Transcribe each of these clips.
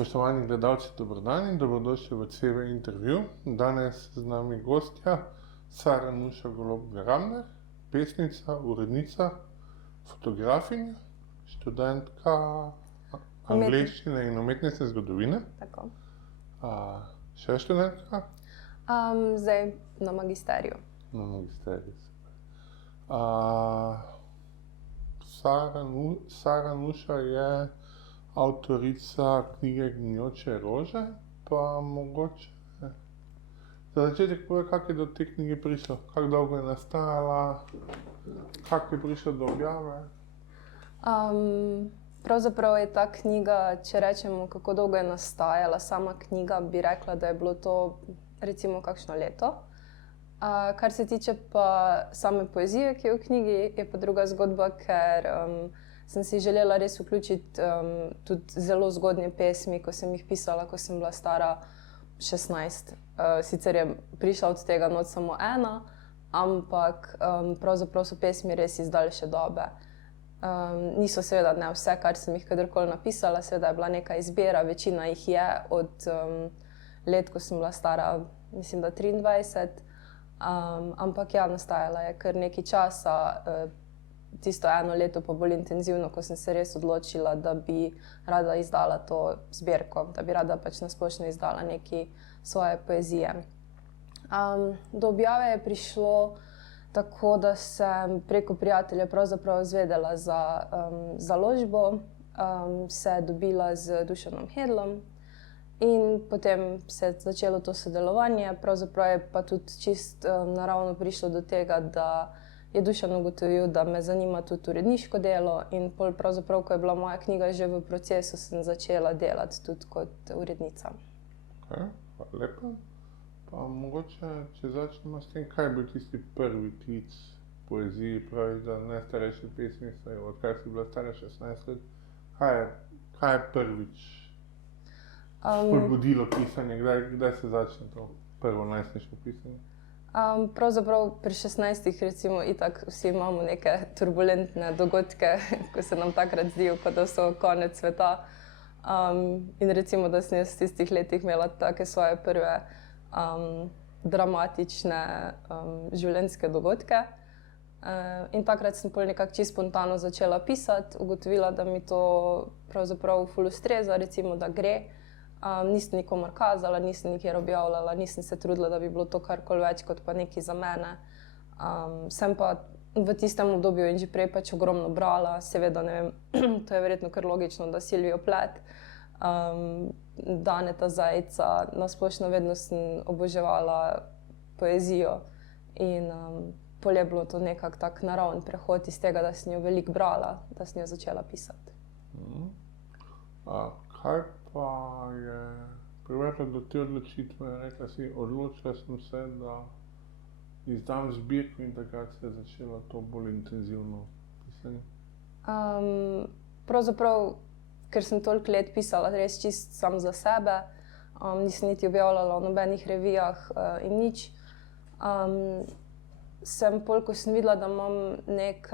Spoštovani gledalci, dobrodan in dobrodošli v CV intervju. Danes z nami gostja Sara Nuša Golob-Grabner, pesnica, urednica, fotografinja, študentka angleščine in umetnostne zgodovine. Tako. Še študentka? Zdaj na magisteriju. Na magisteriju, super. Sara Nuša je avtorica knjige Gnjoče rože, pa mogoče za začetek povej, kako je do te knjige prišlo, kako dolgo je nastajala, kako je prišlo do objave. Pravzaprav je ta knjiga, če rečemo, kako dolgo je nastajala sama knjiga, bi rekla, da je bilo to recimo kakšno leto. Kar se tiče pa same poezije, ki je v knjigi, je pa druga zgodba, ker sem si želela res vključiti tudi zelo zgodnje pesmi, ko sem jih pisala, ko sem bila stara 16. Sicer je prišla od tega not samo ena, ampak pravzaprav so pesmi res iz daljše dobe. Niso seveda ne vse, kar sem jih kadarkoli napisala, seveda je bila neka izbira, večina jih je od let, ko sem bila stara, mislim, da 23. Ampak ja, nastajala je kar nekaj časa, tisto eno leto pa bolj intenzivno, ko sem se res odločila, da bi rada izdala to zbirko, da bi rada pač nasplošno izdala nekaj svoje poezije. Do objave je prišlo tako, da sem preko prijatelja pravzaprav izvedela za založbo, se dobila z Dušanom Hedlom in potem se je začelo to sodelovanje. Pravzaprav je pa tudi čist naravno prišlo do tega, da je Dušan ugotovil, da me zanima tudi uredniško delo in pol pravzaprav, ko je bila moja knjiga že v procesu, sem začela delati tudi kot urednica. Ok, hvala lepa. Pa mogoče, če začnemo s tem, kaj je bil tisti prvi klic poeziji, pravi, da najstarejše pesmice, odkar si bila stara 16 let, kaj je prvič spodbudilo pisanje, kdaj se začne to prvo najstniško pisanje? Pravzaprav pri 16 recimo itak vsi imamo neke turbulentne dogodke, ko se nam takrat zdijo, kot da so konec sveta. In recimo, da sem jaz v tistih letih imela take svoje prve dramatične življenjske dogodke. In takrat sem pol nekako čisto spontano začela pisati, ugotovila, da mi to pravzaprav ful ustreza, recimo, da gre. Nisem nikomur kazala, nisem nikjer objavljala, nisem se trudila, da bi bilo to karkoli več kot pa nekaj za mene. Sem pa v tistem obdobju in že prej pač ogromno brala, seveda, ne vem, to je verjetno kar logično, da Silvijo Plath, Daneta Zajca, nasplošno vedno sem oboževala poezijo in pol je bilo to nekako tak naraven prehod iz tega, da sem jo veliko brala, da sem jo začela pisati. Kaj pa je privedlo do te odločitve? Rekla si, odločila sem se, da izdam zbirko in takrat se je začelo to bolj intenzivno pisanje. Pravzaprav, ker sem toliko let pisala res čisto sam za sebe, nisem niti objavljala v nobenih revijah in nič. Sem pol, ko sem videla, da imam nek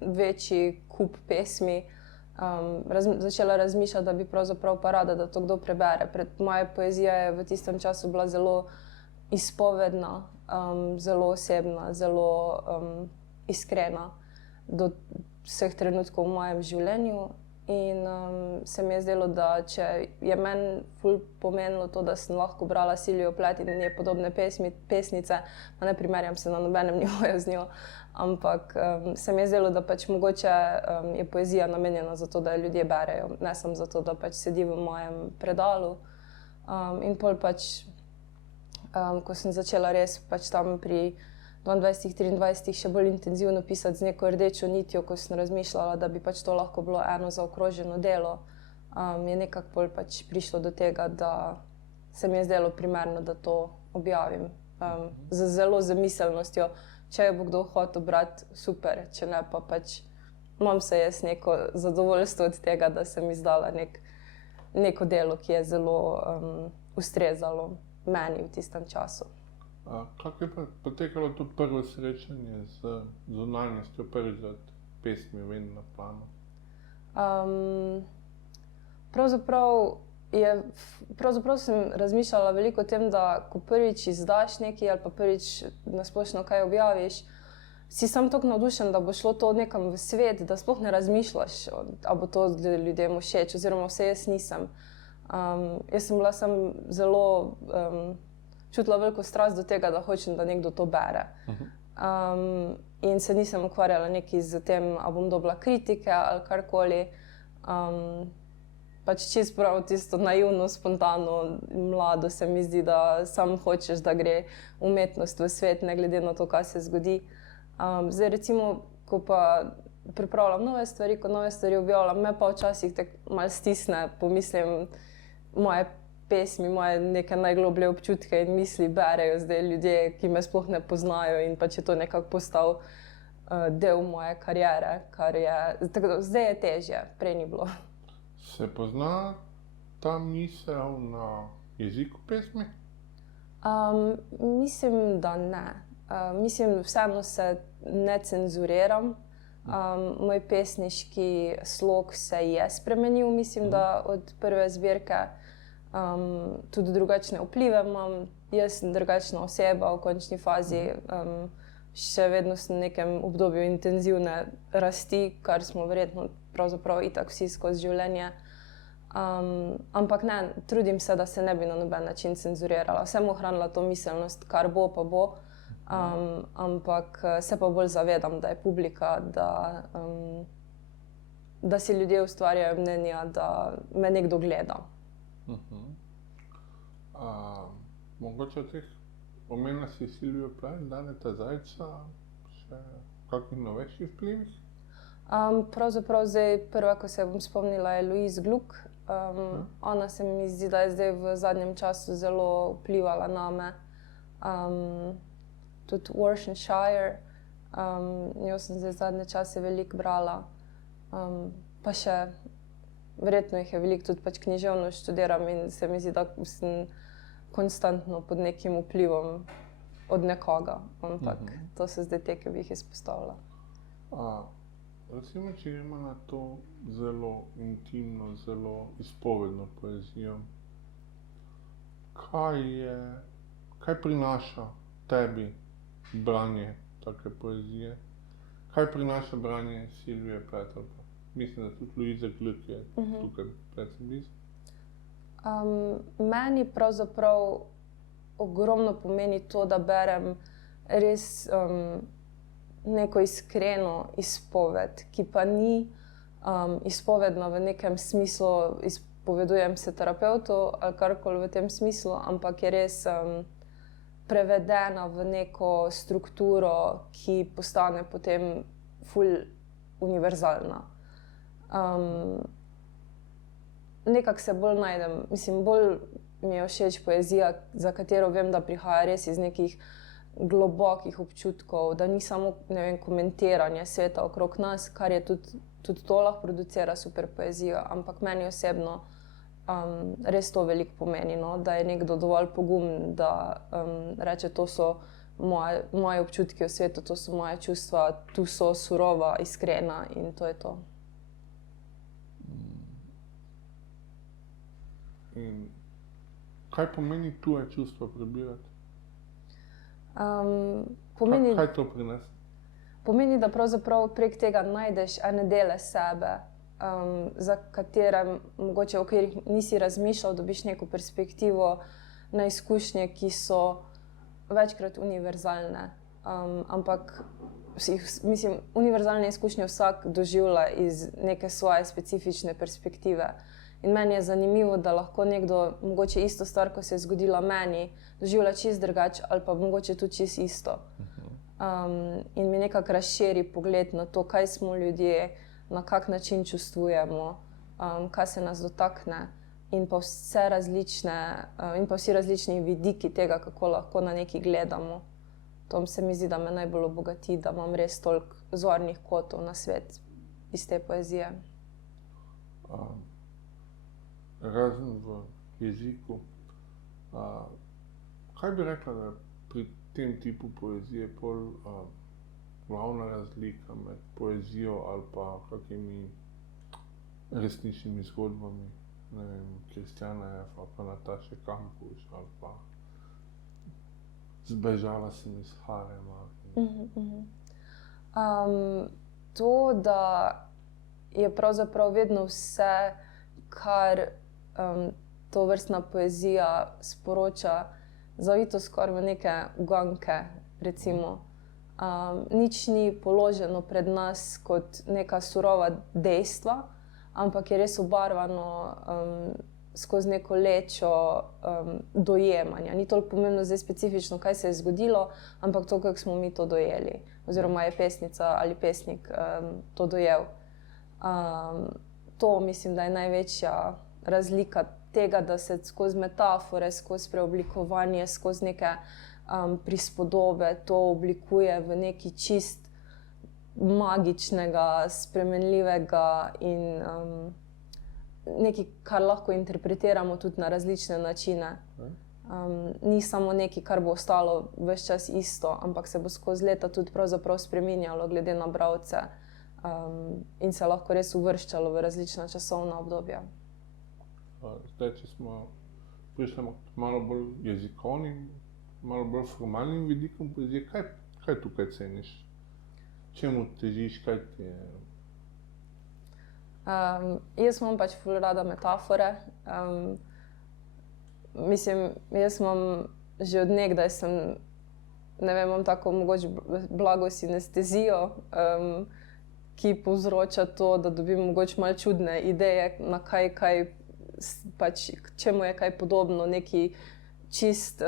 večji kup pesmi, začela razmišljati, da bi pravzaprav pa rada, da to kdo prebere. Moja poezija je v tistem času bila zelo izpovedna, zelo osebna, zelo iskrena do vseh trenutkov v mojem življenju. In se mi je zdelo, da če je meni ful pomenilo to, da sem lahko brala Silvijo Plath in njej podobne pesnice, pa ne primerjam se na nobenem nivoju z njo, ampak se mi je zdelo, da pač mogoče je poezija namenjena za to, da jo ljudje berejo, ne samo za to, da pač sedi v mojem predalu. In pol pač, ko sem začela res pač tam pri 22, 23 še bolj intenzivno pisati z neko rdečo nitjo, ko sem razmišljala, da bi pač to lahko bilo eno zaokroženo delo, je nekako pol pač prišlo do tega, da se mi je zdelo primerno, da to objavim. Z zelo zamiselnostjo, če jo bo kdo hotel brati, super, če ne pa pač imam se jaz neko zadovoljstvo od tega, da sem izdala neko delo, ki je zelo ustrezalo meni v tistem času. Kako je pa potekalo to prvo srečanje z zunanjostjo, prvič za pesmi ven na plano? Pravzaprav pravzaprav sem razmišljala veliko o tem, da ko prvič izdaš nekaj ali pa prvič nasplošno kaj objaviš, si sam tako navdušen, da bo šlo to nekam v svet, da sploh ne razmišljaš, ali bo to ljudem všeč, oziroma vse jaz nisem. Jaz sem bila sam zelo, čutila veliko strast do tega, da hočem, da nekdo to bere. In se nisem ukvarjala nekaj z tem, ali bom dobila kritike ali karkoli. Pač čisto prav tisto naivno, spontano, mlado se mi zdi, da sam hočeš, da gre umetnost v svet, ne glede na to, kaj se zgodi. Zdaj recimo, ko pa pripravljam nove stvari, ko nove stvari objavljam, me pa včasih tako malo stisne, pomislim, moje pesmi, moje neke najgloblje občutke in misli berejo zdaj ljudje, ki me sploh ne poznajo, in pač je to nekako postal del moje kariere, kar je, tako, zdaj je težje, prej ni bilo. Se pozna ta misel na jeziku pesmi? Mislim, da ne. Mislim, vseeno se ne cenzuriram. Moj pesniški slog se je spremenil, mislim, da od prve zbirke. Tudi drugačne vplive imam. Jaz sem drugačna oseba v končni fazi. Še vedno sem v nekem obdobju intenzivne rasti, kar smo verjetno pravzaprav itak vsi skozi življenje. Ampak ne, trudim se, da se ne bi na noben način cenzurirala. Sem ohranila to miselnost, kar bo, pa bo. Ampak se pa bolj zavedam, da je publika, da si ljudje ustvarjajo mnenja, da me nekdo gleda. Mogoče od teh omenila si Silvijo Plath, Daneta Zajca, še kakšnih novejših vplivih? Pravzaprav zdaj prva, ko se bom spomnila, je Louise Gluck. Ona se mi zdi, da je zdaj v zadnjem času zelo vplivala name. Tudi Worcestershire, njo sem zdaj zadnje čase veliko brala. Pa še, verjetno jih je veliko, tudi pač književnost študiram in se mi zdi, da sem konstantno pod nekim vplivom od nekoga. Ampak to so zdaj te, ki bi jih izpostavila. Recimo, če gremo na to zelo intimno, zelo izpovedno poezijo, kaj prinaša tebi branje take poezije? Kaj prinaša branje Silvije Plath? Mislim, da tudi Louise Gluck je tukaj predvsem blizu. Meni pravzaprav ogromno pomeni to, da berem res neko iskreno izpoved, ki pa ni izpovedna v nekem smislu, izpovedujem se terapevtu ali karkoli v tem smislu, ampak je res prevedena v neko strukturo, ki postane potem ful univerzalna. Nekako se bolj najdem, mislim, bolj mi je všeč poezija, za katero vem, da prihaja res iz nekih globokih občutkov, da ni samo, ne vem, komentiranje sveta okrog nas, kar je tudi to lahko producira super poezijo, ampak meni osebno res to veliko pomeni, no? Da je nekdo dovolj pogumen, da reče, to so moje občutki v svetu, to so moje čustva, tu so surova, iskrena in to je to. In kaj pomeni tuje čustva prebirati? Kaj to prinese? Pomeni, da pravzaprav prek tega najdeš ene dele sebe, za katere mogoče v katerih nisi razmišljal, dobiš neko perspektivo na izkušnje, ki so večkrat univerzalne. Ampak mislim, univerzalne izkušnje vsak doživlja iz neke svoje specifične perspektive. In meni je zanimivo, da lahko nekdo mogoče isto stvar, ko se je zgodila meni, doživlja čisto drugače ali pa mogoče tudi čisto isto. In mi nekako razširi pogled na to, kaj smo ljudje, na kak način čustvujemo, kaj se nas dotakne in pa vsi različni vidiki tega, kako lahko na nekaj gledamo. To se mi zdi, da me najbolj obogati, da imam res toliko zornih kotov na svet iz te poezije. Razen v jeziku, kaj bi rekla, da je pri tem tipu poezije pol glavna razlika med poezijo ali pa kakimi resničnimi zgodbami? ne vem, Kristjana F. ali pa Nataše Kampuš ali pa Zbežala sem iz harema. To, da je pravzaprav vedno vse, kar to vrstna poezija sporoča, zavito skoraj v neke uganke, recimo. Nič ni položeno pred nas kot neka surova dejstva, ampak je res obarvano skozi neko lečo dojemanja. Ni toliko pomembno zdaj specifično, kaj se je zgodilo, ampak to, kako smo mi to dojeli. Oziroma je pesnica ali pesnik to dojel. To mislim, da je največja razlika tega, da se skozi metafore, skozi preoblikovanje, skozi neke prispodobe to oblikuje v neki čist magičnega, spremenljivega in nekaj, kar lahko interpretiramo tudi na različne načine. Ni samo nekaj, kar bo ostalo ves čas isto, ampak se bo skozi leta tudi pravzaprav spreminjalo glede na bralce in se lahko res uvrščalo v različna časovna obdobja. Zdaj, če smo prišli malo bolj jezikovnim, malo bolj formalnim vidikom poezije, kaj tukaj ceniš? Čemu težiš, kaj ti je? Jaz imam pač ful rada metafore. Mislim, jaz imam že od nekdaj ne vem, imam tako mogoče blago sinestezijo, ki povzroča to, da dobim mogoče malo čudne ideje, na kaj pač, čemu je kaj podobno, nekaj čist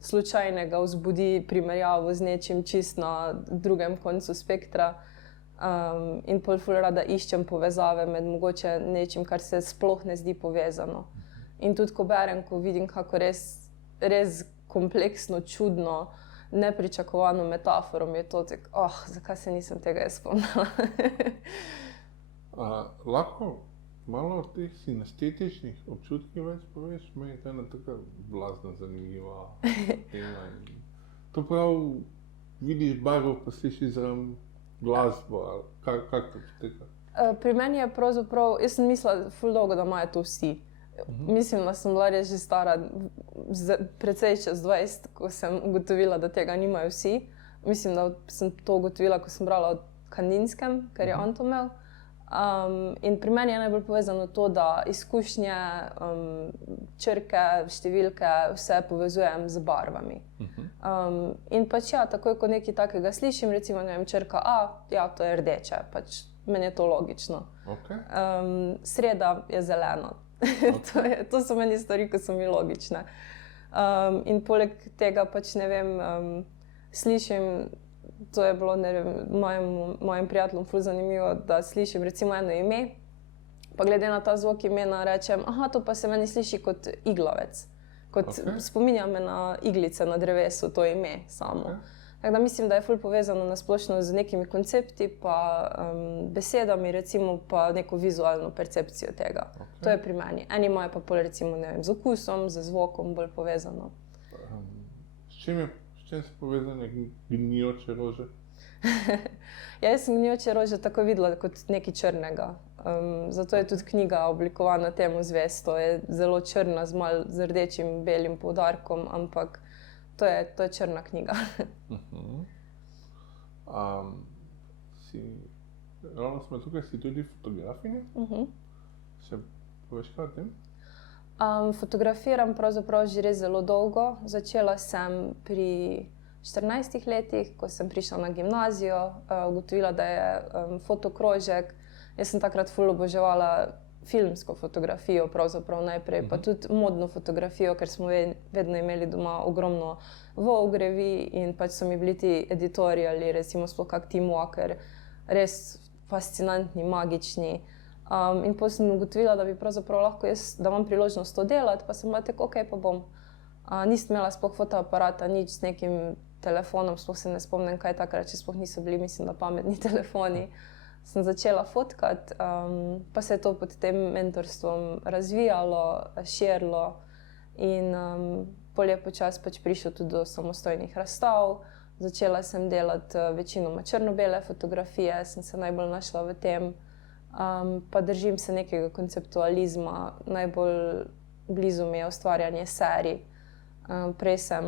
slučajnega vzbudi primerjavo z nečim čist na drugem koncu spektra. In pol ful rada iščem povezave med mogoče nečim, kar se sploh ne zdi povezano. In tudi ko berem, ko vidim kako res kompleksno, čudno, nepričakovano metaforo, mi je to tako, zakaj se nisem tega jaz spomnila. Lahko malo o teh sinestetičnih občutkih več poveš? Meni je to ena taka blazno zanimiva tema. To prav vidiš barvo, pa slišiš zraven glasbo, ali kako to poteka? Pri meni je pravzaprav, jaz sem mislila ful dolgo, da imajo to vsi. Mislim, da sem bila res že stara precej čez 20, ko sem ugotovila, da tega nimajo vsi. Mislim, da sem to ugotovila, ko sem brala o Kandinskem, ker je on to imel. In pri meni je najbolj povezano to, da izkušnje, črke, številke, vse povezujem z barvami. In pač ja, takoj ko nekaj takega slišim, recimo, ne vem, črka A, ja, to je rdeče, pač meni je to logično. Sreda je zeleno. To so meni stvari, ki so mi logične. In poleg tega pač ne vem, slišim, to je bilo mojim prijateljem ful zanimivo, da slišim recimo eno ime, pa glede na ta zvok imena rečem, to pa se meni sliši kot iglavec. Spominja me na iglice na drevesu, to ime samo. Tako da mislim, da je ful povezano nasplošno z nekimi koncepti, pa besedami, recimo, pa neko vizualno percepcijo tega. To je pri meni. Eni imajo pa pol recimo, ne vem, z okusom, z zvokom bolj povezano. S čem so povezane gnijoče rože? Jaz sem gnijoče rože tako videla kot nekaj črnega. Zato je tudi knjiga oblikovana temu zvesto. Je zelo črna, z rdečim, belim poudarkom, ampak to je črna knjiga. Ravno smo tukaj, si tudi fotografinja? Še poveš kaj o tem? Fotografiram pravzaprav že res zelo dolgo. Začela sem pri 14 letih, ko sem prišla na gimnazijo, ugotovila, da je fotokrožek. Jaz sem takrat ful oboževala filmsko fotografijo, pravzaprav najprej, pa tudi modno fotografijo, ker smo vedno imeli doma ogromno Vogue revij in pač so mi bili ti editoriali, recimo sploh kak Tim Walker, res fascinantni, magični. In potem sem ugotovila, da bi pravzaprav lahko jaz, da imam priložnost to delati, pa sem bila tako, okej, pa bom. Nisem imela sploh fotoaparata, nič s nekim telefonom, sploh se ne spomnim, kaj takrat, če sploh niso bili, mislim, da pametni telefoni. Sem začela fotkati, pa se je to pod tem mentorstvom razvijalo, širilo in pol je počasi pač prišlo tudi do samostojnih razstav. Začela sem delati večinoma črno-bele fotografije, sem se najbolj našla v tem. pa držim se nekega konceptualizma, najbolj blizu mi je ustvarjanje serij. Prej sem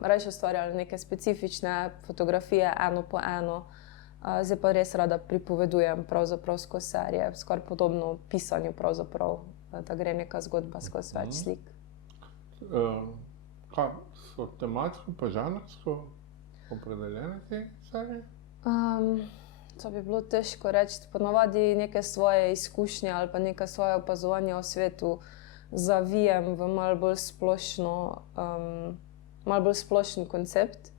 raje ustvarjala neke specifične fotografije, eno po eno, zdaj pa res rada pripovedujem pravzaprav skozi serije, skoraj podobno pisanju pravzaprav, da gre neka zgodba skozi več slik. Kaj so tematsko pa žanrsko opredeljene te serije? To bi bilo težko reči. Ponavadi neke svoje izkušnje ali pa neka svoje opazovanja o svetu zavijem v malo bolj splošen koncept.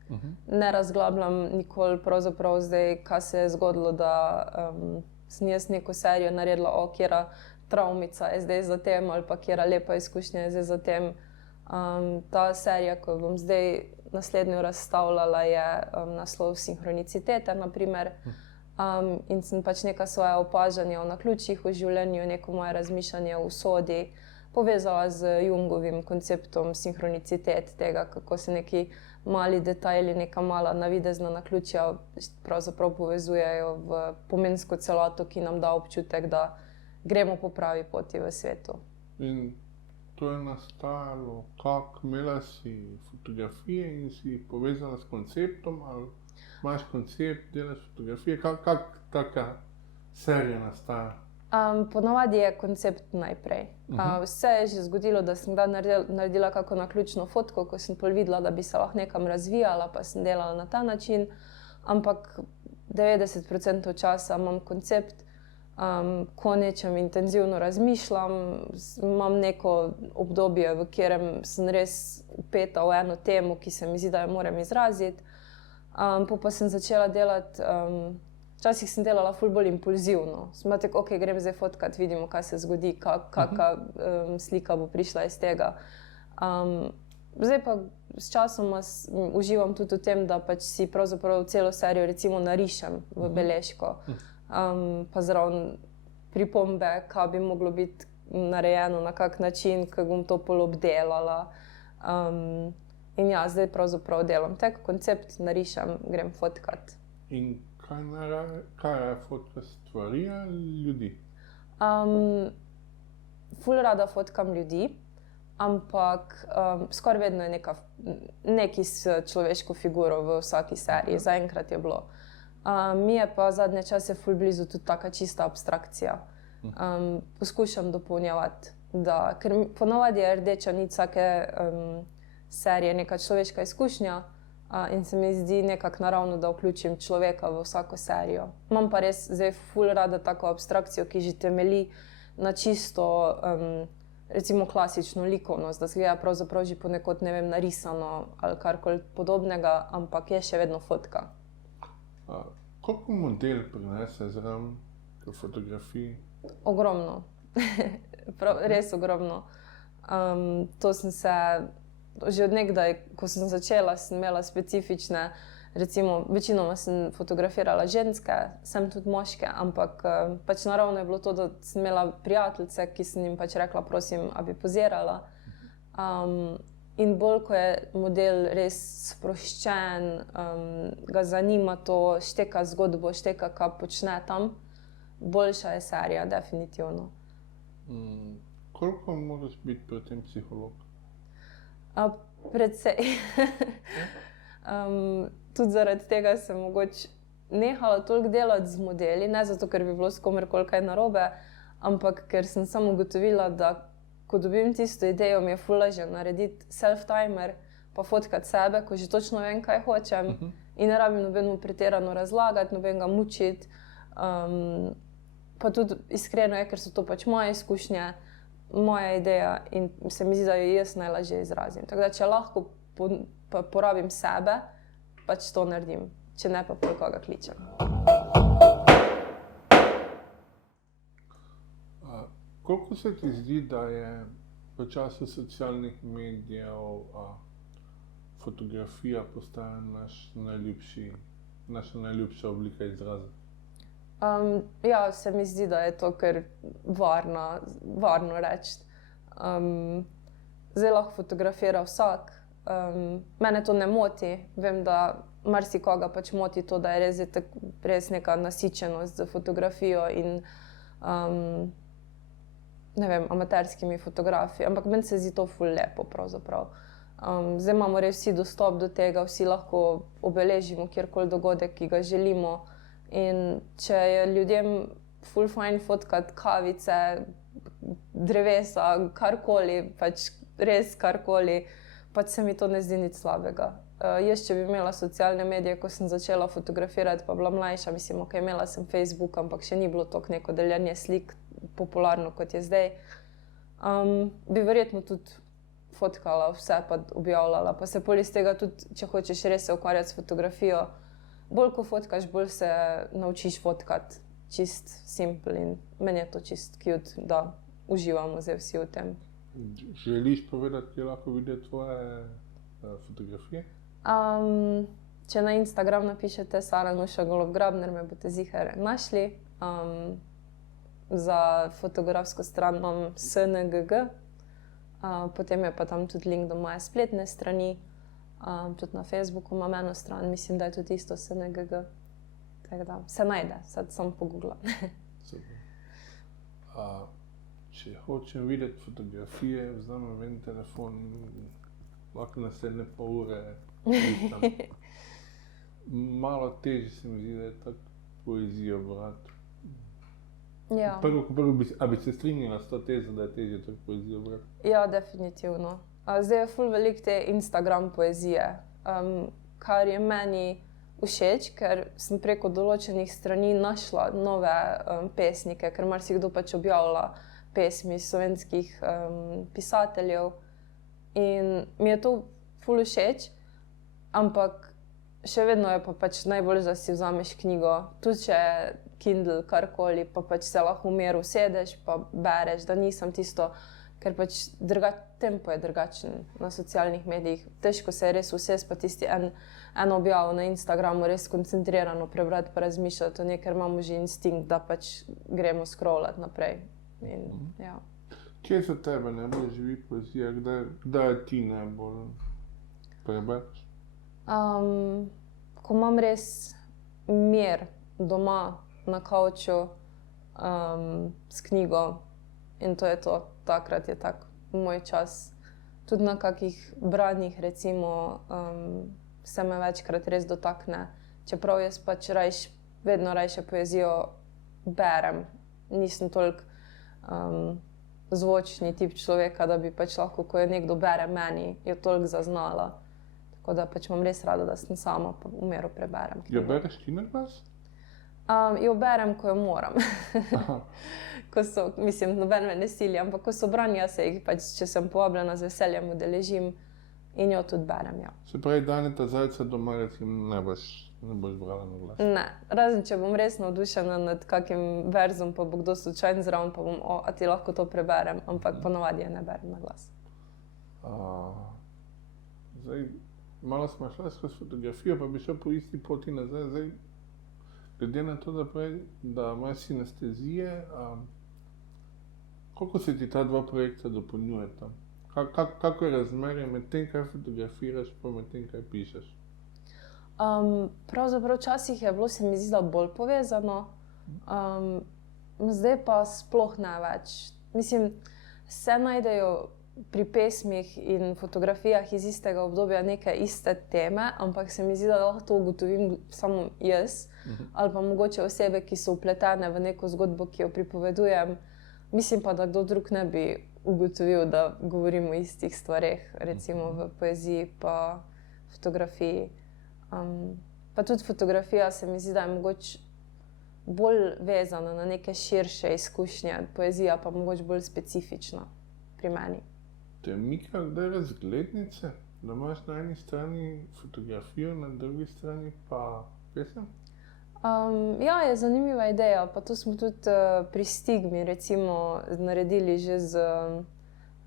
Ne razglabljam nikoli pravzaprav zdaj, kaj se je zgodilo, da sem jaz neko serijo naredila, katera travmica je zdaj za tem ali pa katera lepa izkušnja je zdaj za tem. Ta serija, ko bom zdaj naslednjo razstavljala, je naslov Sinhronicitete, na primer. In sem pač neka svoja opažanja o naključjih v življenju, neko moje razmišljanje o usodi povezala z Jungovim konceptom sinhronicitet, tega, kako se neki mali detajli, neka mala navidezna naključja pravzaprav povezujejo v pomensko celoto, ki nam da občutek, da gremo po pravi poti v svetu. In to je nastajalo, kako imela si fotografije in si povezala s konceptom, ali imaš koncept, delaš fotografije, kako taka serija nastaja? Ponavadi je koncept najprej. Vse je že zgodilo, da sem naredila kako naključno fotko, ko sem pol videla, da bi se lahko nekam razvijala, pa sem delala na ta način, ampak 90% časa imam koncept, ko nečem intenzivno razmišljam, imam neko obdobje, v katerem sem res vpeta v eno temo, ki se mi zdi, da jo moram izraziti. Pa sem začela delati, včasih sem delala ful bolj impulzivno. Sem tako, ok, grem zdaj fotkat, vidimo, kaj se zgodi, kakšna slika bo prišla iz tega. Zdaj pa s časoma uživam tudi v tem, da pač si pravzaprav celo serijo recimo narišem v beležko. Pa zraven pripombe, kaj bi moglo biti narejeno, na kak način, kako bom to pol obdelala. In ja, zdaj pravzaprav delam tak koncept, narišem, grem fotkat. In kaj je fotka, stvari ali ljudi? Ful rada fotkam ljudi, ampak skoraj vedno je neki s človeško figuro v vsaki seriji, zaenkrat je bilo. Mi je pa zadnje čase ful blizu tudi taka čista abstrakcija. Poskušam dopolnjevati, ker ponavadi je rdeča nit vsake serije neka človeška izkušnja in se mi zdi nekako naravno, da vključim človeka v vsako serijo. Imam pa res zdaj ful rada tako abstrakcijo, ki že temelji na čisto recimo klasično likovnost, da se gleda pravzaprav že ponekod, ne vem, narisano ali karkoli podobnega, ampak je še vedno fotka. Koliko model prinese zraven k fotografiji? Ogromno. Res ogromno. To sem se že od nekdaj, ko sem začela, sem imela specifične, recimo večinoma sem fotografirala ženske, sem tudi moške, ampak pač naravno je bilo to, da sem imela prijateljice, ki sem jim pač rekla, prosim, a bi pozirala. In bolj, ko je model res sproščen, ga zanima to, šteka zgodbo, šteka, kaj počne tam, boljša je serija, definitivno. Koliko moraš biti pri tem psiholog? Precej. Tudi zaradi tega sem mogoče nehala toliko delati z modeli, ne zato, ker bi bilo s komerkoli kaj narobe, ampak ker sem samo ugotovila, da ko dobim tisto idejo, mi je ful lažje narediti self-timer, pa fotkati sebe, ko že točno vem, kaj hočem in ne rabim nobenemu pretirano razlagati, nobenega mučiti. Pa tudi iskreno je, ker so to pač moje izkušnje, moja ideja in se mi zdi, da jo jaz najlažje izrazim. Tako da, če lahko porabim sebe, pač to naredim, če ne pa pol koga kličem. Koliko se ti zdi, da je v času socialnih medijev fotografija postaja naša najljubša oblika izraza? Ja, se mi zdi, da je to kar varno reči. Zdaj lahko fotografira vsak. Mene to ne moti. Vem, da marsikoga pač moti to, da je res, res neka nasičenost za fotografijo in ne vem, amaterskimi fotografi, ampak meni se zdi to ful lepo pravzaprav. Zdaj imamo res vsi dostop do tega, vsi lahko obeležimo kjerkoli dogodek, ki ga želimo. In če je ljudem ful fajn fotkati kavice, drevesa, karkoli, pač res karkoli, pač se mi to ne zdi nič slabega. Jaz, če bi imela socialne medije, ko sem začela fotografirati, pa bila mlajša, mislim, ok, imela sem Facebook, ampak še ni bilo toliko neko deljenje slik popularno, kot je zdaj, bi verjetno tudi fotkala vse, pa objavljala, pa se pol iz tega tudi, če hočeš res se ukvarjati s fotografijo, bolj ko fotkaš, bolj se naučiš fotkati, čist simple in meni je to čist cute, da uživamo zdaj vsi v tem. Želiš povedati, kje lahko vidijo tvoje fotografije? Če na Instagram napišete Sara Nuša Golob-Grabner, me boste ziher našli. Za fotografsko stran imam SNGG, potem je pa tam tudi link do moje spletne strani, tudi na Facebooku imam eno stran, mislim, da je tudi isto SNGG. Tako da se najde, sad samo pogooglam. Če hočem videti fotografije, vzamem en telefon, lahko naslednje pol ure listam. Malo težje se mi zdi, da je tako poezijo brati. Ja. Prvo, a bi se strinjala s to tezo, da je težje tako poezijo brati? Ja, definitivno. Zdaj je ful veliko te Instagram poezije, kar je meni všeč, ker sem preko določenih strani našla nove pesnike, ker marsikdo pač objavlja pesmi slovenskih pisateljev in mi je to ful všeč, ampak še vedno je pa pač najbolj, da si vzameš knjigo, tudi če je Kindle, karkoli, pa pač se lahko v miru sedeš pa bereš, da nisem tisto, ker pač tempo je drugačen na socialnih medijih. Težko se je res usesti pa tisti eno objavo na Instagramu res koncentrirano prebrati pa razmišljati o njej, ker imamo že instinkt, da pač gremo scrollati naprej. In, ja. Kje za tebe najbolj živi poezija? Kdaj ti najbolj prebereš? Ko imam res mir doma na kavču s knjigo in to je to, takrat je tak moj čas. Tudi na kakih branjih recimo se me večkrat res dotakne, čeprav jaz pač vedno rajše poezijo berem, nisem toliko zvočni tip človeka, da bi pač lahko, ko je nekdo bere meni, jo toliko zaznala. Tako da pač imam res rada, da sem sama pa v miru preberem. Jo bereš ti na glas? Jo berem, ko jo moram. Ko so, mislim, noben me ne sili, ampak ko so branja, se jih pač, če sem povabljena, z veseljem udeležim in jo tudi berem, ja. Se pravi, Daneta Zajca doma recimo ne boš brala na glas? Ne, razen če bom res navdušena nad kakim verzom, pa bo kdo slučajno zraven, pa bom, a ti lahko to preberem, ampak ponavadi je ne berem na glas. Zdaj, malo smo šli skozi fotografijo, pa bi šel po isti poti nazaj. Zdaj, glede na to, da imaš sinestezije, koliko se ti ta dva projekta dopolnjujeta? Kako je razmerje med tem, kaj fotografiraš, pa med tem, kaj pišeš? Pravzaprav včasih je bilo, se mi zdi, da bolj povezano, zdaj pa sploh ne več. Mislim, se najdejo pri pesmih in fotografijah iz istega obdobja neke iste teme, ampak se mi zdi, da lahko to ugotovim samo jaz, ali pa mogoče osebe, ki so vpletene v neko zgodbo, ki jo pripovedujem. Mislim pa, da kdo drug ne bi ugotovil, da govorimo o istih stvareh, recimo v poeziji pa fotografiji. Pa tudi fotografija se mi zdi, da je mogoče bolj vezana na neke širše izkušnje, poezija pa mogoče bolj specifična pri meni. Te mika kdaj razglednice, da imaš na eni strani fotografijo, na drugi strani pa pesem? Ja, je zanimiva ideja, pa to smo tudi pri Stigmi recimo naredili že z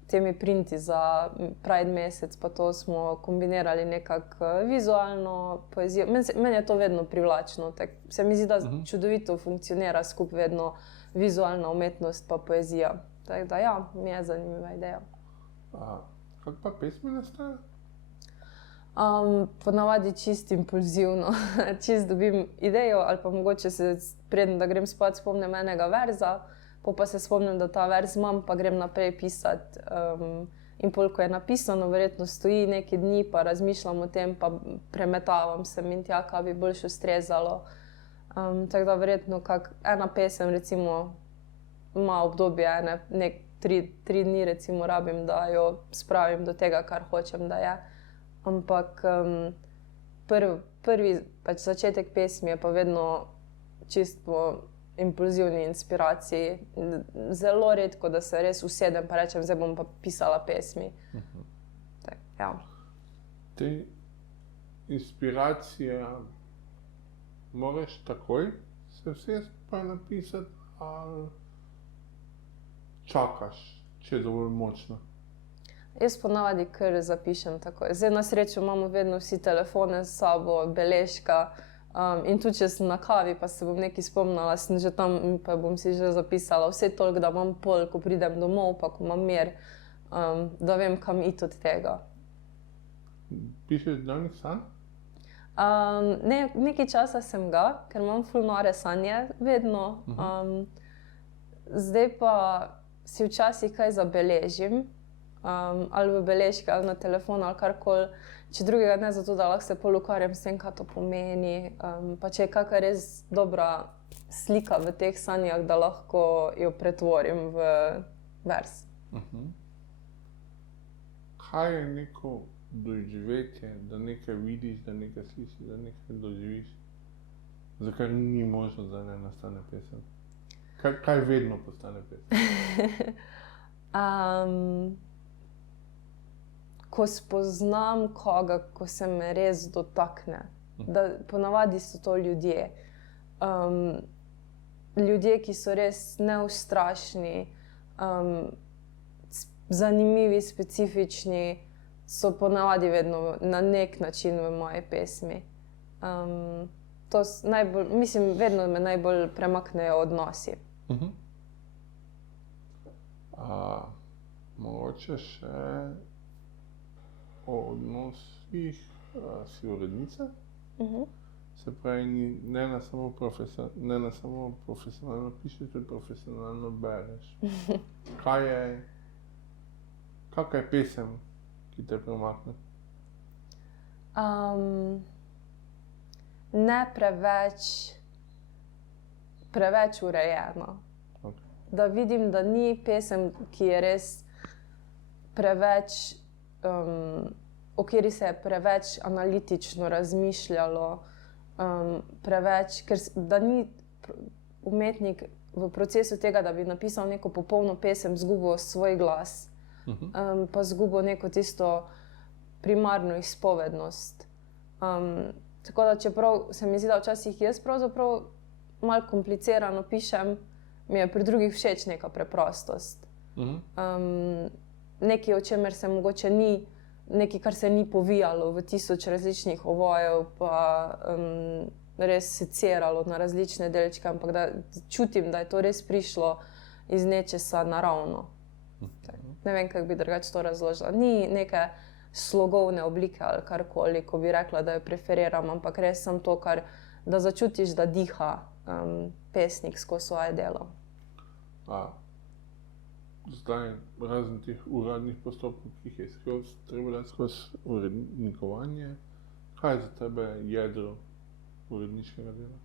temi printi za Pride mesec, pa to smo kombinirali nekako vizualno poezijo. Meni je to vedno privlačno, tak se mi zdi, da čudovito funkcionira skupaj vedno vizualna umetnost pa poezija. Tako da ja, mi je zanimiva ideja. Kako pa pesmi nastajajo? Ponavadi čist impulzivno, čist dobim idejo ali pa mogoče se preden da grem spat spomnim enega verza, pa se spomnim, da ta verz imam, pa grem naprej pisati. In pol, ko je napisano, verjetno stoji neki dni, pa razmišljam o tem, pa premetavam se in tja, kaj bi boljše ustrezalo. Tako da verjetno ena pesem recimo ima obdobje tri dni recimo rabim, da jo spravim do tega, kar hočem, da je. Ampak prvi začetek pesmi je pa vedno čist po impulzivni inspiraciji. Zelo redko, da se res usedem pa rečem, zdaj bom pa pisala pesmi. Tak, ja. Te inspiracije moraš takoj se vsesti pa napisati ali čakaš, če je dovolj močno? Jaz ponavadi kar zapišem takoj. Zdaj na srečo imamo vedno vsi telefone s sabo, beležka. In tudi, če sem na kavi, pa se bom nekaj spomnila, sem že tam, pa bom si že zapisala vse toliko, da imam pol, ko pridem domov, pa ko imam mir, da vem, kam iti od tega. Pišeš dnevnik sanj? Nekaj časa sem ga, ker imam ful nore sanje, vedno. Zdaj pa si včasih kaj zabeležim, ali v beležke, ali na telefon, ali karkoli. Če drugega ne, zato da lahko se pol ukvarjam s tem, kaj to pomeni. Pa če je kakšna res dobra slika v teh sanjah, da lahko jo pretvorim v vers. Kaj je neko doživetje, da nekaj vidiš, da nekaj slišiš, da nekaj doživiš, za kar ni možno, da ne nastane pesem? Kaj vedno postane pesem? Ko spoznam koga, ko se me res dotakne. Ponavadi so to ljudje. Ljudje, ki so res neustrašni, zanimivi, specifični, so ponavadi vedno na nek način v moji pesmi. Mislim, vedno me najbolj premaknejo odnosi. Mogoče še o odnosih si urednica? Se pravi, ne na samo profesionalno pišeš, tudi profesionalno bereš. Kakšna je pesem, ki te premakne? Ne preveč urejeno. Da vidim, da ni pesem, ki je res preveč, o kateri se je preveč analitično razmišljalo, da ni umetnik v procesu tega, da bi napisal neko popolno pesem, izgubil svoj glas, pa izgubil neko tisto primarno izpovednost. Tako da, čeprav se mi zdi, da včasih jaz pravzaprav malo komplicirano pišem, mi je pri drugih všeč neka preprostost. Nekaj, o čemer se mogoče ni, nekaj, kar se ni povijalo v 1000 različnih ovojev, pa res seciralo na različne delčke, ampak da čutim, da je to res prišlo iz nečesa naravno. Ne vem, kako bi drugače to razložila. Ni neke slogovne oblike ali karkoli, ko bi rekla, da jo preferiram, ampak res sem to, da začutiš, da diha pesnik skozi svoje delo. Zdaj, razen teh uradnih postopkov, ki jih je treba dati skozi urednikovanje, kaj je za tebe jedro uredniškega dela?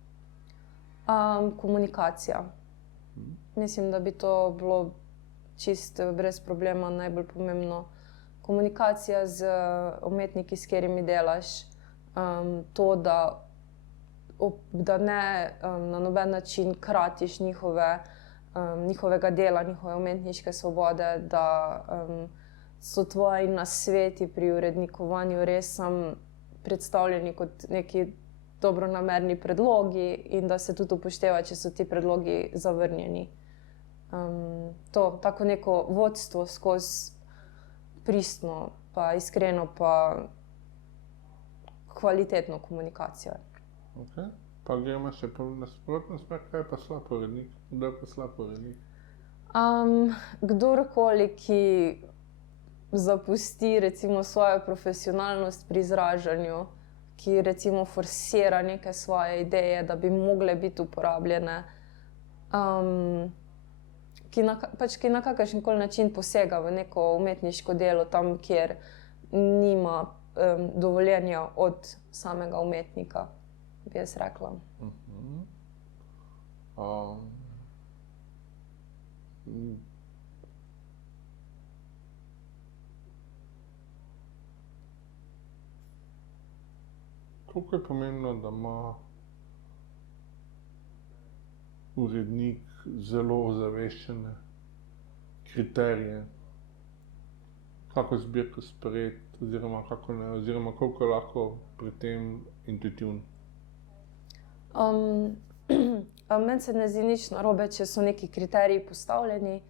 Komunikacija. Mislim, da bi to bilo čisto brez problema najbolj pomembno. Komunikacija z umetniki, s katerimi delaš, to, da ne na noben način kratiš njihovega dela, njihove umetniške svobode, da so tvoji nasveti pri urednikovanju res samo predstavljeni kot neki dobronamerni predlogi in da se tudi upošteva, če so ti predlogi zavrnjeni. Tako neko vodstvo skozi pristno, pa iskreno, pa kvalitetno komunikacijo. Pa gremo še po nasprotno smer, kaj je pa slab urednik? Kdo je pa slab urednik? Kdorkoli, ki zapusti recimo svojo profesionalnost pri izražanju, ki recimo forsira neke svoje ideje, da bi mogle biti uporabljene, ki na kakršen koli način posega v neko umetniško delo tam, kjer nima dovoljenja od samega umetnika, bi jaz rekla. Koliko je pomembno, da ima urednik zelo ozaveščene kriterije, kako zbirko sprejeti, oziroma kako ne, oziroma koliko je lahko pri tem intuitivno? Meni se ne zdi nič narobe, če so neki kriteriji postavljeni.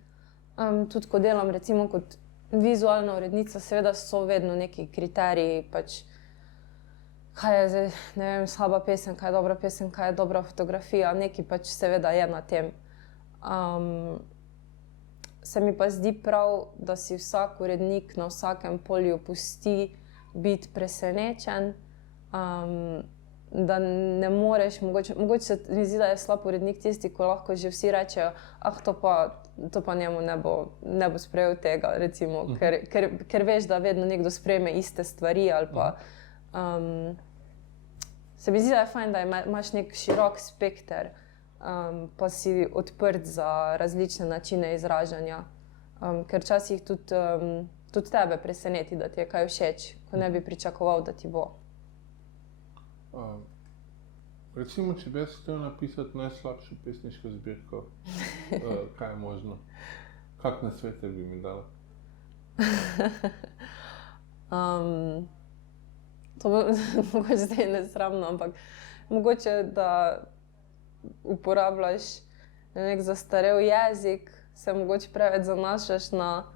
Tudi ko delam recimo kot vizualna urednica, seveda so vedno neki kriteriji, pač kaj je zdaj, ne vem, slaba pesem, kaj je dobra pesem, kaj je dobra fotografija, nekaj pač seveda je na tem. Se mi pa zdi prav, da si vsak urednik na vsakem polju pusti biti presenečen, da ne moreš, mogoče se mi zdi, da je slab urednik tisti, ko lahko že vsi rečejo, to pa njemu ne bo sprejel tega, recimo, ker veš, da vedno nekdo sprejme iste stvari ali pa se mi zdi, da je fajn, da imaš nek širok spekter, pa si odprt za različne načine izražanja, ker včasih tudi tebe preseneti, da ti je kaj všeč, ko ne bi pričakoval, da ti bo. Recimo, če bi jaz hotel napisati najslabšo pesniško zbirko, kaj je možno? Kak nasvete bi mi dala? To bo mogoče zdaj nesramno, ampak mogoče, da uporabljaš nek zastarel jezik, se mogoče preveč zanašaš na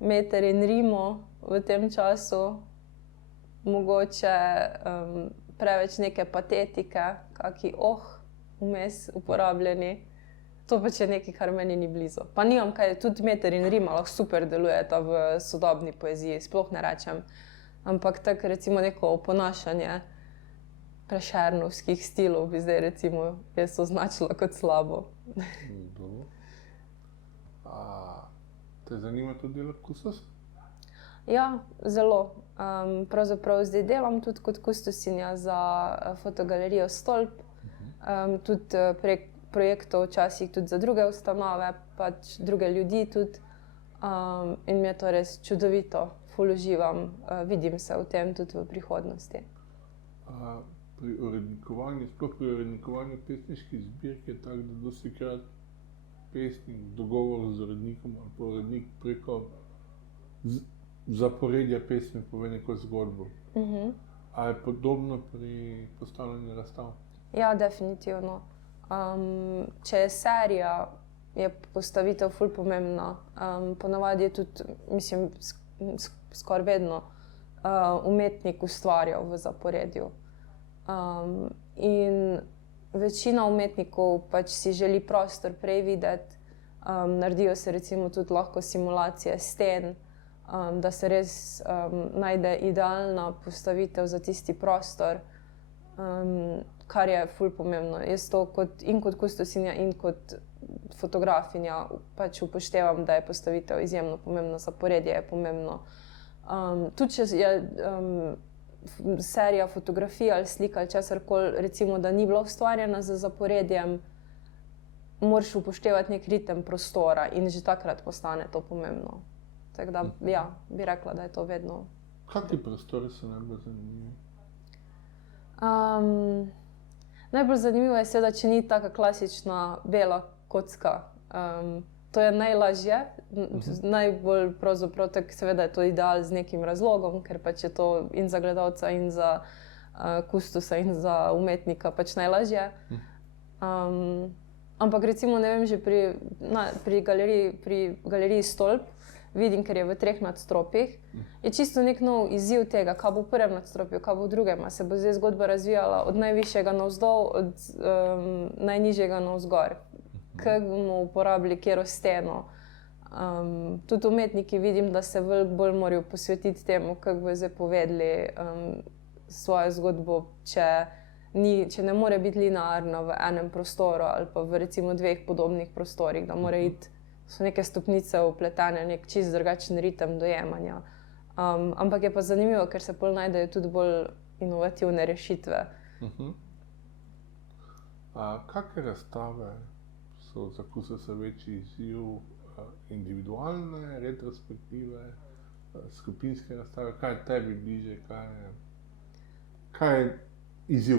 meter in rimo v tem času, mogoče preveč neke patetike, kaki vmes uporabljeni. To pač je nekaj, kar meni ni blizu. Pa nimam kaj, tudi meter in rima lahko super delujeta v sodobni poeziji, sploh ne rečem. Ampak tako recimo neko oponašanje prešernovskih stilov bi zdaj recimo jaz označila kot slabo. Te zanima tudi delo kustosa? Ja, zelo. Pravzaprav zdaj delam tudi kot kustosinja za fotogalerijo Stolp, tudi prek projektov včasih tudi za druge ustanove, pač druge ljudi tudi, in mi je to res čudovito, ful uživam, vidim se v tem tudi v prihodnosti. Pri urednikovanju, sploh pri urednikovanju pesniških zbirk je tako, da dostikrat pesnik v dogovoru z urednikom ali pa urednik preko zaporedja pesmi pove neko zgodbo. A je podobno pri postavljanju razstav? Ja, definitivno. Če je serija, je postavitev ful pomembna. Ponavadi je tudi, mislim, skoraj vedno umetnik ustvarjal v zaporedju. In večina umetnikov pač si želi prostor prej videti, naredijo se recimo tudi lahko simulacije sten, da se res najde idealna postavitev za tisti prostor, kar je ful pomembno. Jaz to kot kustosinja in kot fotografinja pač upoštevam, da je postavitev izjemno pomembna, zaporedje je pomembno. Tudi če je serija fotografij ali slika ali česarkoli, recimo, da ni bila ustvarjena z zaporedjem, moraš upoštevati nek ritem prostora in že takrat postane to pomembno. Tako da, ja, bi rekla, da je to vedno. Kakšni prostori so najbolj zanimivi? Najbolj zanimivo je seveda, če ni taka klasična bela kocka. To je najlažje, najbolj pravzaprav tako, seveda je to ideal z nekim razlogom, ker pač je to in za gledalca in za kustosa in za umetnika pač najlažje. Ampak recimo, ne vem, že pri galeriji Stolp, vidim, ker je v 3 nadstropjih, je čisto nek nov izziv tega, kaj bo v prvem nadstropju, kaj bo v drugem, a se bo zdaj zgodba razvijala od najvišjega navzdol, od najnižjega navzgor, kaj bomo uporabili, katero steno, Tudi umetniki vidim, da se veliko bolj morajo posvetiti temu, kako bojo zdaj povedali svojo zgodbo, če ne more biti linearna v enem prostoru ali pa v recimo dveh podobnih prostorih, da mora iti, so neke stopnice vpletene, nek čist drugačen ritem dojemanja. Ampak je pa zanimivo, ker se pol najdejo tudi bolj inovativne rešitve. Kakšne razstave so za Kustosa večji izziv? Individualne, retrospektive, skupinske razstave? Kaj je tebi bliže? Kaj je izziv?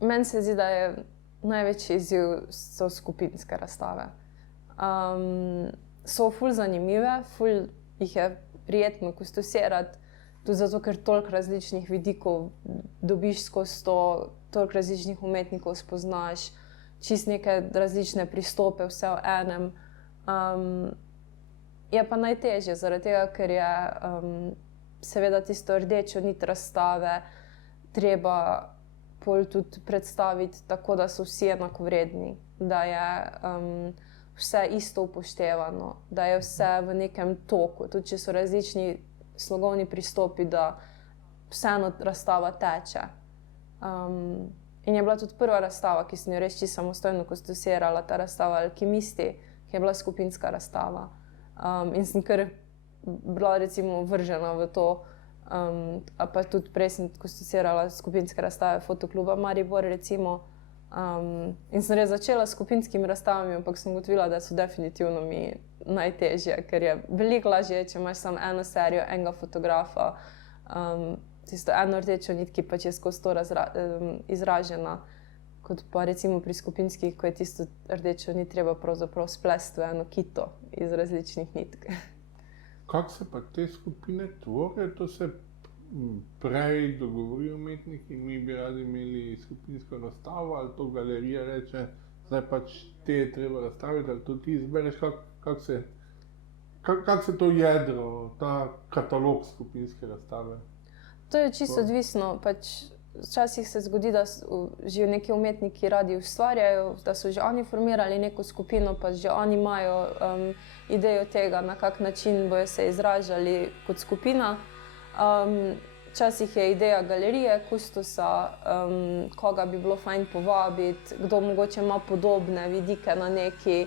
Meni se zdi, da je največji izziv so skupinske razstave. So ful zanimive, ful jih je prijetno kustosirati, tudi zato, ker toliko različnih vidikov dobiš skozi to, toliko različnih umetnikov spoznaš, čist neke različne pristope, vse v enem. Je pa najtežje, zaradi tega, ker je seveda tisto rdečo nit razstave treba pol tudi predstaviti tako, da so vsi enakovredni, da je vse isto upoštevano, da je vse v nekem toku, tudi če so različni slogovni pristopi, da vseeno razstava teče. In je bila tudi prva razstava, ki sem jo res čisto samostojno kustosirala, ta razstava Alkimisti, ki je bila skupinska razstava. In sem kar bila recimo vržena v to, pa tudi prej sem kustosirala skupinske razstave Fotokluba Maribor recimo. In sem res začela s skupinskimi razstavami, ampak sem ugotovila, da so definitivno mi najtežje, ker je veliko lažje, če imaš samo eno serijo, enega fotografa, tisto eno rdečo nit, ki pač je skozi to izražena, kot pa recimo pri skupinskih, ko je tisto rdečo nit treba pravzaprav splesti v eno kito iz različnih nitk. Kako se pa te skupine tvorijo? To se prej dogovorijo umetniki, mi bi radi imeli skupinsko razstavo, ali to galerija reče, zdaj pač te je treba razstaviti, ali to ti izbereš, kako se to jedro, ta katalog skupinske razstave? To je čisto odvisno, pač včasih se zgodi, da že neki umetniki radi ustvarjajo, da so že oni formirali neko skupino, pa že oni imajo idejo tega, na kak način bojo se izražali kot skupina. Včasih je ideja galerije, kustosa, koga bi bilo fajn povabiti, kdo mogoče ima podobne vidike na neki,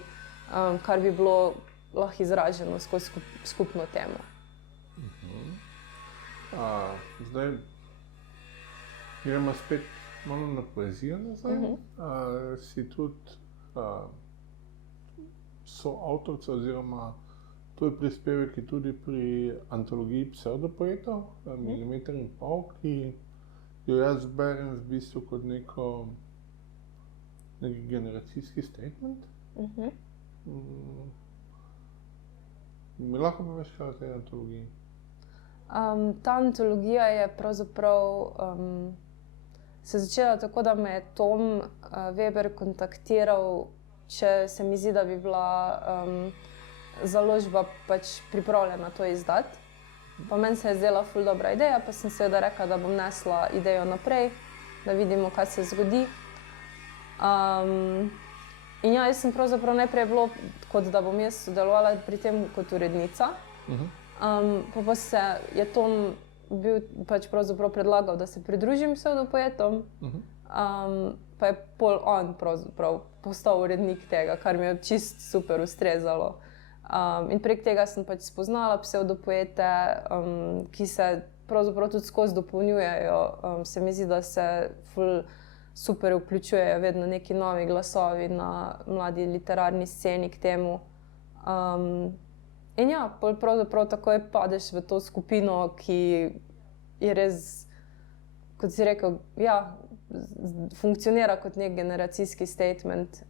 kar bi bilo lahko izraženo skozi skupno temo. Zdaj gremo spet malo na poezijo nazaj. Si tudi soavtorica oziroma tvoj prispevek je tudi pri antologiji psevdopoetov, Milimeter in pol, ki jo jaz berem v bistvu kot neki generacijski statement. Mi lahko poveš kaj o tej antologiji? Ta antologija je pravzaprav se začela tako, da me je Tom Weber kontaktiral, če se mi zdi, da bi bila založba pač pripravljena to izdati. Pa meni se je zdela ful dobra ideja, pa sem seveda rekla, da bom nesla idejo naprej, da vidimo, kaj se zgodi. In ja, jaz sem pravzaprav najprej bilo, kot da bom jaz sodelovala pri tem kot urednica. Pa se je Tom bil pač pravzaprav predlagal, da se pridružim psevdopoetom, pa je pol on pravzaprav postal urednik tega, kar mi je čist super ustrezalo. In prek tega sem pač spoznala psevdopoete, ki se pravzaprav tudi skozi dopolnjujejo. Se mi zdi, da se ful super vključujejo vedno neki novi glasovi na mladi literarni sceni k temu. In ja, pravzaprav takoj padeš v to skupino, ki je res, kot si rekel, ja, funkcionira kot nek generacijski statement.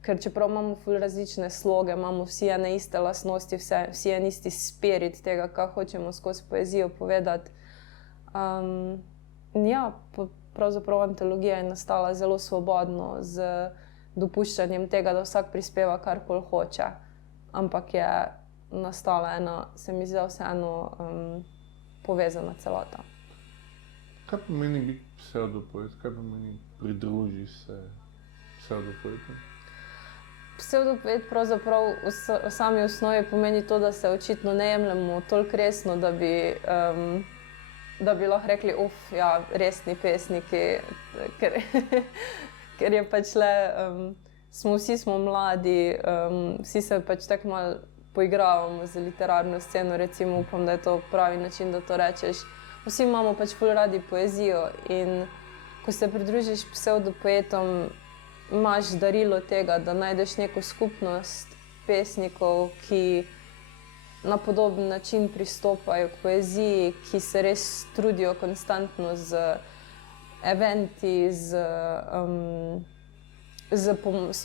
Ker čeprav imamo ful različne sloge, imamo vsi ene iste lastnosti, vsi en isti spirit tega, kaj hočemo skozi poezijo povedati. In ja, pravzaprav antologija je nastala zelo svobodno, z dopuščanjem tega, da vsak prispeva karkoli hoče. Ampak je nastala ena, se mi zdi, vseeno povezana celota. Kaj pomeni biti psevdopoet? Kaj pomeni pridružiš se psevdopoetom? Psevdopoet pravzaprav v sami osnovi pomeni to, da se očitno ne jemljemo toliko resno, da bi lahko rekli, ja, resni pesniki, ker je pač le, vsi smo mladi, vsi se pač tako malo poigravamo z literarno sceno, recimo, upam, da je to pravi način, da to rečeš. Vsi imamo pač ful radi poezijo in ko se pridružiš psevdopoetom, imaš darilo tega, da najdeš neko skupnost pesnikov, ki na podoben način pristopajo k poeziji, ki se res trudijo konstantno z eventi, z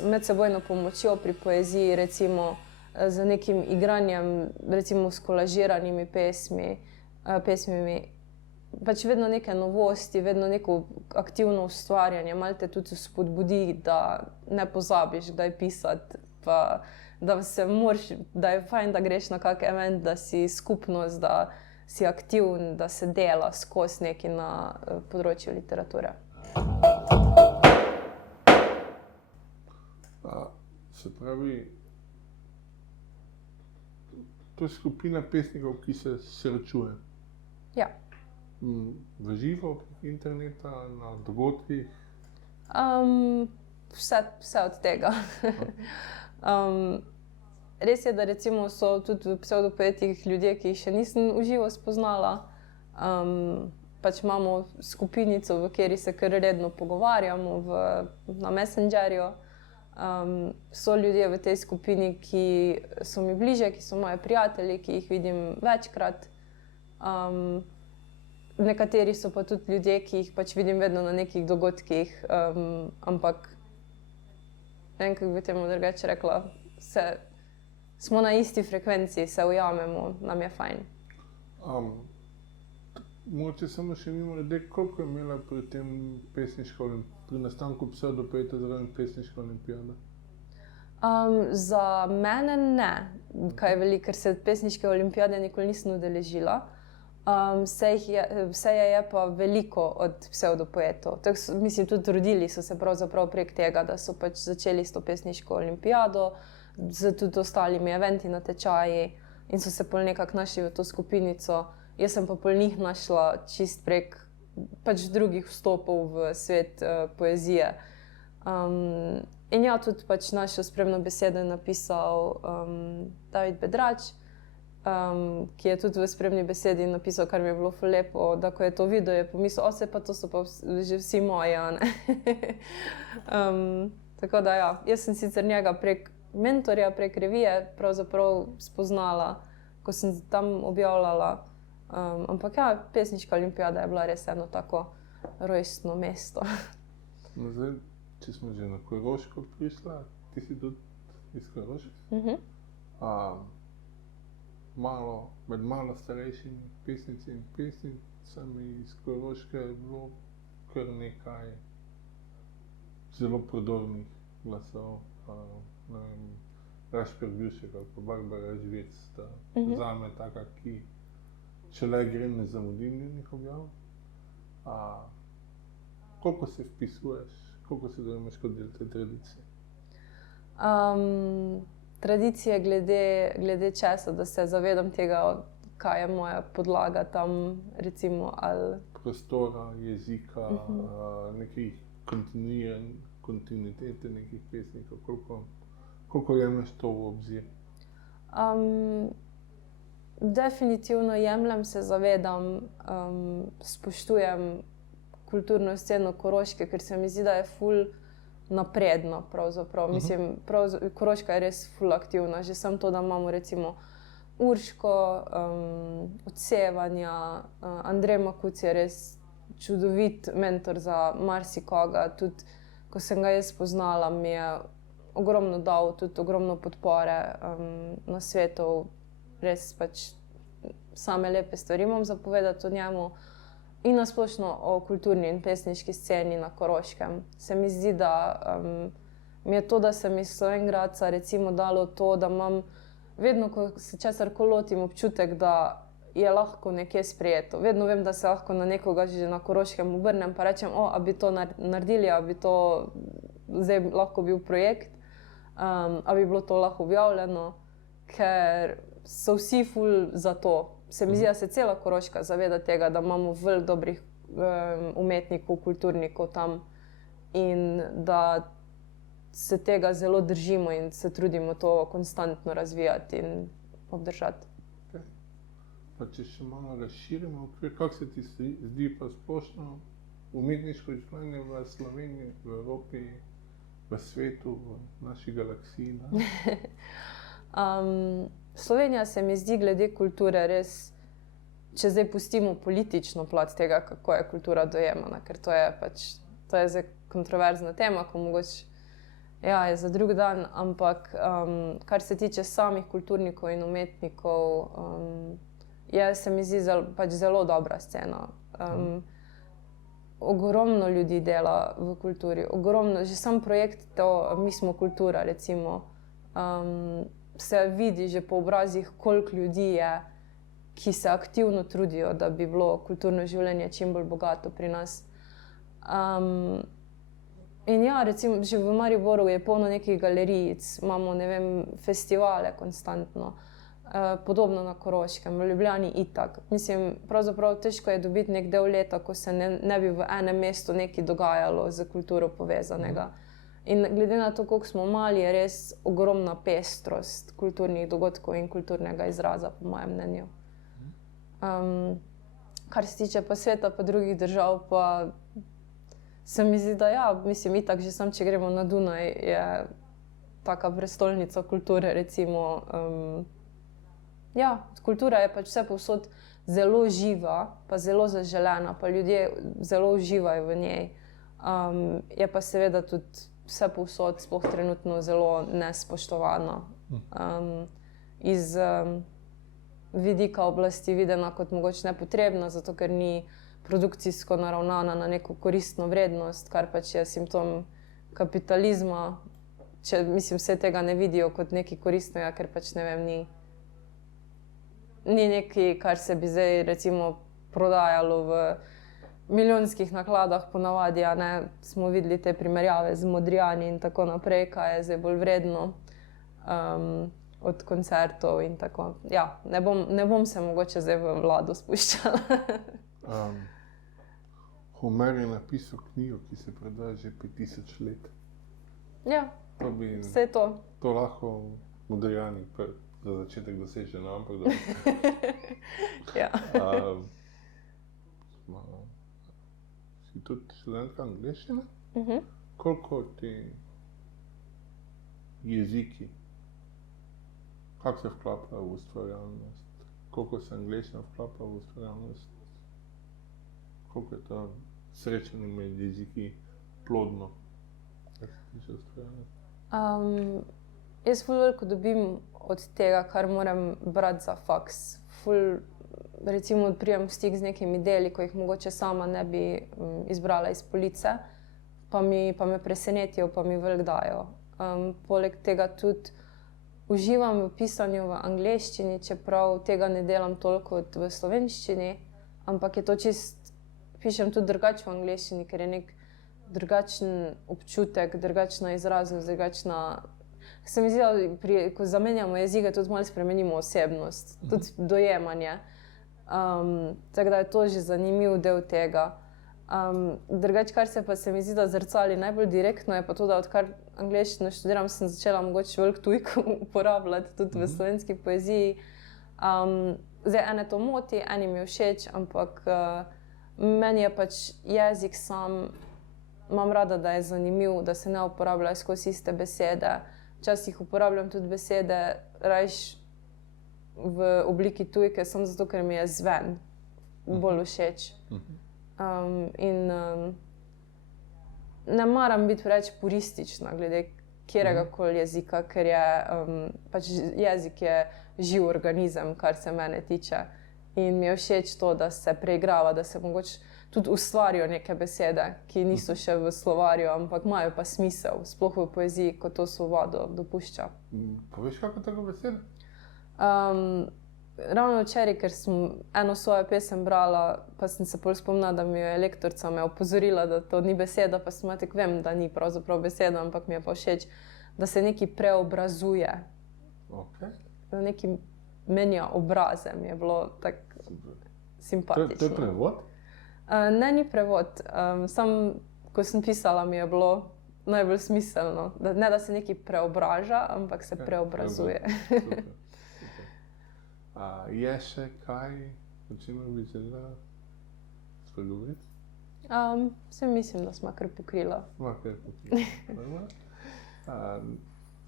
medsebojno pomočjo pri poeziji, recimo z nekim igranjem, recimo s kolažiranimi pesmimi. Pač vedno neke novosti, vedno neko aktivno ustvarjanje, malo te tudi spodbudi, da ne pozabiš, kdaj pisati, pa da je fajn, da greš na kak event, da si skupnost, da si aktiven, da se dela skozi nekaj na področju literature. Se pravi, to je skupina pesnikov, ki se srečuje. Ja. V živo, interneta, na dogodkih? Vse od tega. Res je, da recimo so tudi v psevdopoetih ljudje, ki jih še nisem v živo spoznala. Pač imamo skupinico, v kateri se kar redno pogovarjamo na Messengerju. So ljudje v tej skupini, ki so mi bliže, ki so moji prijatelji, ki jih vidim večkrat. Nekateri so pa tudi ljudje, ki jih pač vidim vedno na nekih dogodkih, ampak ne vem, kako bi temu drugače rekla, smo na isti frekvenci, se ujamemo, nam je fajn. Mogoče samo še mimogrede, koliko je imela pri nastanku psevdopoeta zraven pesniška olimpijada? Za mene ne, kaj veliko, ker se pesniške olimpijade nikoli nisem udeležila. Vse je pa veliko od psevdopoetov. Mislim, tudi rodili so se pravzaprav prek tega, da so pač začeli s to pesniško olimpijado, z tudi ostalimi eventi na tečaji in so se pol nekako našli v to skupinico. Jaz sem pa pol njih našla čist prek pač drugih vstopov v svet poezije. In ja, tudi pač našo spremno besedo je napisal David Bedrač, ki je tudi v spremni besedi napisal, kar mi je bilo ful lepo, da ko je to videl, je pomislil, pa to so pa že vsi moji, a ne. Tako da ja, jaz sem sicer njega prek mentorja, prek revije pravzaprav spoznala, ko sem tam objavljala. Ampak ja, pesniška olimpijada je bila res eno tako rojstno mesto. No zdaj, če smo že na Koroško prišla, ti si tudi iz Koroške? Med malo starejšimi pesnici in pesnicami iz Koroške je bilo kar nekaj zelo prodornih glasov. Gašper Bjušek ali pa Barbara Žvec sta zame taka, ki šele gre ne zamudim njenih objav. Koliko se vpisuješ, koliko se dojemaš kot del te tradicije? Tradicije glede česa, da se zavedam tega, kaj je moja podlaga tam, recimo, ali... Prostora, jezika, nekih kontinuitete nekih pesnikov, koliko jemlješ to v obzir? Definitivno jemljem, se zavedam, spoštujem kulturno sceno Koroške, ker se mi zdi, da je ful napredno pravzaprav. Mislim, Koroška je res ful aktivna. Že samo to, da imamo recimo Urško, Odsevanja, Andrej Makuc je res čudovit mentor za marsikoga. Tudi, ko sem ga jaz spoznala, mi je ogromno dal, tudi ogromno podpore, nasvetov. Res pač same lepe stvari imam za povedati o njemu. In nasplošno o kulturni in pesniški sceni na Koroškem. Se mi zdi, da mi je to, da sem iz Slovenj Gradca recimo dalo to, da imam vedno, ko se česarkoli lotim, občutek, da je lahko nekje sprejeto. Vedno vem, da se lahko na nekoga že na Koroškem obrnem pa rečem, a bi to naredili, a bi to zdaj lahko bil projekt. a bi bilo to lahko objavljeno, ker so vsi ful za to. Se mi zdi, da se cela Koroška zaveda tega, da imamo veliko dobrih umetnikov, kulturnikov tam in da se tega zelo držimo in se trudimo to konstantno razvijati in obdržati. Pa če še malo razširimo okvir, kako se ti zdi pa splošno umetniško življenje v Sloveniji, v Evropi, v svetu, v naši galaksiji? Slovenija se mi zdi glede kulture res, če zdaj pustimo politično plat tega, kako je kultura dojemana, ker to je zdaj kontroverzna tema, ko mogoče je za drug dan, ampak kar se tiče samih kulturnikov in umetnikov, se mi zdi zelo dobra scena. Ogromno ljudi dela v kulturi, ogromno, že sam projekt Mi smo kultura, recimo, se vidi že po obrazih, koliko ljudi je, ki se aktivno trudijo, da bi bilo kulturno življenje čim bolj bogato pri nas. In recimo, že v Mariboru je polno nekih galerijic, imamo, ne vem, festivale konstantno, podobno na Koroškem, v Ljubljani itak. Mislim, pravzaprav težko je dobiti nek del leta, ko se ne bi v enem mestu nekaj dogajalo z kulturo povezanega. In glede na to, koliko smo mali, je res ogromna pestrost kulturnih dogodkov in kulturnega izraza, po mojem mnenju. Kar se tiče pa sveta, pa drugih držav, pa se mi zdi, da mislim, itak, že sam, če gremo na Dunaj, je taka prestolnica kulture, recimo. Kultura je pač vse povsod zelo živa, pa zelo zaželena, pa ljudje zelo uživajo v njej. Je pa seveda tudi vse povsod, sploh trenutno, zelo nespoštovana. Iz vidika oblasti videna kot mogoče nepotrebna, zato ker ni produkcijsko naravnana na neko koristno vrednost, kar pač je simptom kapitalizma. Mislim, vse tega ne vidijo kot nekaj koristnega, ker pač ne vem, ni nekaj, kar se bi zdaj recimo prodajalo v milijonskih nakladah ponavadi, smo videli te primerjave z Modrijani in tako naprej, kaj je zdaj bolj vredno od koncertov in tako. Ne bom se mogoče zdaj v vlado spuščala. Homer je napisal knjigo, ki se predaja že 5000 let. Vse to. To lahko Modrijani za začetek doseže, ampak dobro. Si tudi študentka angleščine? Koliko ti jeziki, kako se vklapljajo v ustvarjalnost? Koliko se angleščina vklapa v ustvarjalnost? Koliko je to srečanje med jeziki plodno, kar se tiče ustvarjalnosti? Jaz ful veliko dobim od tega, kar moram brati za faks. Recimo pridem v stik z nekimi deli, ko jih mogoče sama ne bi izbrala iz police, pa me presenetijo, pa mi veliko dajo. Poleg tega tudi uživam v pisanju v angleščini, čeprav tega ne delam toliko kot v slovenščini, ampak je to pišem tudi drugače v angleščini, ker je nek drugačen občutek, drugačna izraznost, drugačna. Se mi zdi, da ko zamenjamo jezike, tudi malo spremenimo osebnost, tudi dojemanje. Tako da je to že zanimiv del tega. Drugače, kar se mi zdi, da zrcali najbolj direktno, je pa to, da odkar angleščino študiram, sem začela mogoče veliko tujko uporabljati tudi v slovenski poeziji. Zdaj, ene to moti, eni mi všeč, ampak meni je pač jezik sam, imam rada, da je zanimiv, da se ne uporabljajo skozi iste besede. Včasih uporabljam tudi besede rajš v obliki tujke, samo zato, ker mi je zven bolj všeč. In ne maram biti preveč puristična glede kateregakoli jezika, ker je pač jezik je živ organizem, kar se mene tiče. In mi je všeč to, da se preigrava, da se mogoče tudi ustvarijo neke besede, ki niso še v slovarju, ampak imajo pa smisel, sploh v poeziji, ko to svobodo dopušča. Poveš, kako tako besede? Ravno včeraj, ker sem eno svojo pesem brala, pa sem se bolj spomnila, da mi je lektorica me opozorila, da to ni beseda, pa sem tako vem, da ni pravzaprav beseda, ampak mi je pa všeč. da se nekaj preobrazuje, Okay. da nekaj menja obraze, mi je bilo tako simpatično. To je prevod? Ne, ni prevod. Sam, ko sem pisala, mi je bilo najbolj smiselno. Ne, da se nekaj preobraža, ampak se preobrazuje. Super. Je še kaj, o čemer bi želela spregovoriti? Vse mislim, da smo kar pokrila.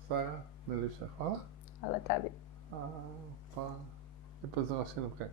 Sara, najlepša hvala. Hvala tebi. Pa lepo za vas še naprej.